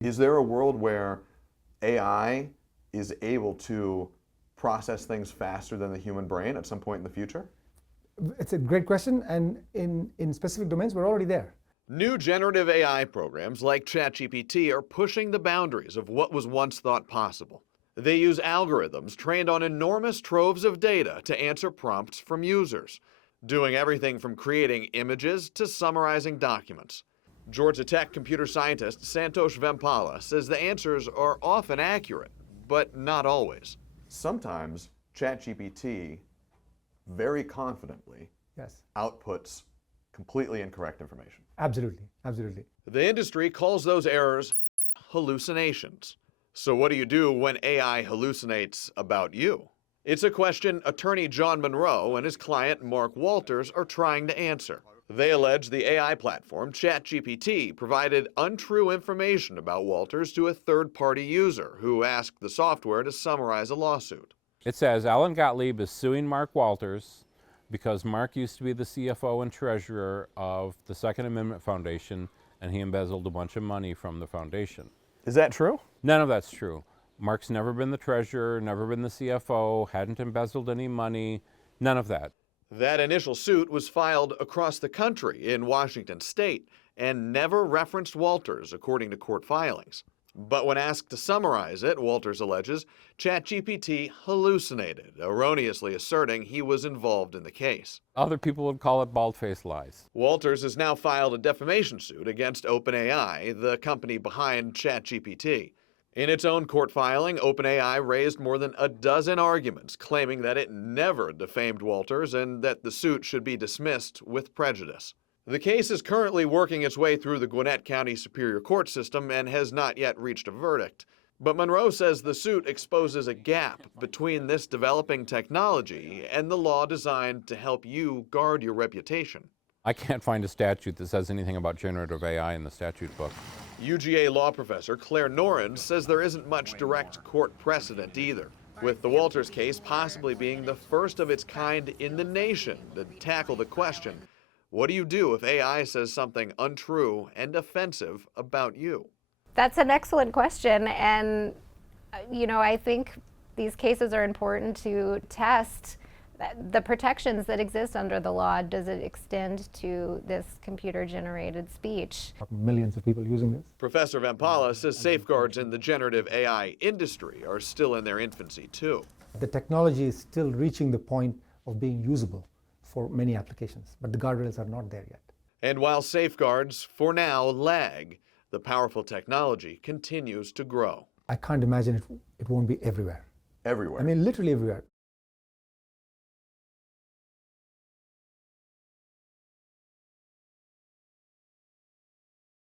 Is there a world where AI is able to process things faster than the human brain at some point in the future? It's a great question, and in specific domains, we're already there. New generative AI programs like ChatGPT are pushing the boundaries of what was once thought possible. They use algorithms trained on enormous troves of data to answer prompts from users, doing everything from creating images to summarizing documents. Georgia Tech computer scientist Santosh Vempala says the answers are often accurate, but not always. Sometimes ChatGPT very confidently Yes, outputs completely incorrect information. absolutely, absolutely. The industry calls those errors hallucinations. So what do you do when AI hallucinates about you? It's a question attorney John Monroe and his client Mark Walters are trying to answer. They allege the AI platform ChatGPT provided untrue information about Walters to a third-party user who asked the software to summarize a lawsuit. It says Alan Gottlieb is suing Mark Walters because Mark used to be the CFO and treasurer of the Second Amendment Foundation, and he embezzled a bunch of money from the foundation. Is that true? None of that's true. Mark's never been the treasurer, never been the CFO, hadn't embezzled any money, none of that. That initial suit was filed across the country in Washington state and never referenced Walters, according to court filings. But when asked to summarize it, Walters alleges ChatGPT hallucinated, erroneously asserting he was involved in the case. Other people would call it bald-faced lies. Walters has now filed a defamation suit against OpenAI, the company behind ChatGPT. In its own court filing, OpenAI raised more than a dozen arguments claiming that it never defamed Walters and that the suit should be dismissed with prejudice. The case is currently working its way through the Gwinnett County Superior Court system and has not yet reached a verdict. But Monroe says the suit exposes a gap between this developing technology and the law designed to help you guard your reputation. I can't find a statute that says anything about generative AI in the statute book. UGA law professor Claire Norins says there isn't much direct court precedent either, with the Walters case possibly being the first of its kind in the nation to tackle the question, what do you do if AI says something untrue and offensive about you? That's an excellent question, and I think these cases are important to test the protections that exist under the law. Does it extend to this computer-generated speech? Millions of people using this. Professor Vempala says safeguards in the generative AI industry are still in their infancy too. The technology is still reaching the point of being usable for many applications, but the guardrails are not there yet. And while safeguards, for now, lag, the powerful technology continues to grow. I can't imagine it won't be everywhere. Everywhere. I mean, literally everywhere.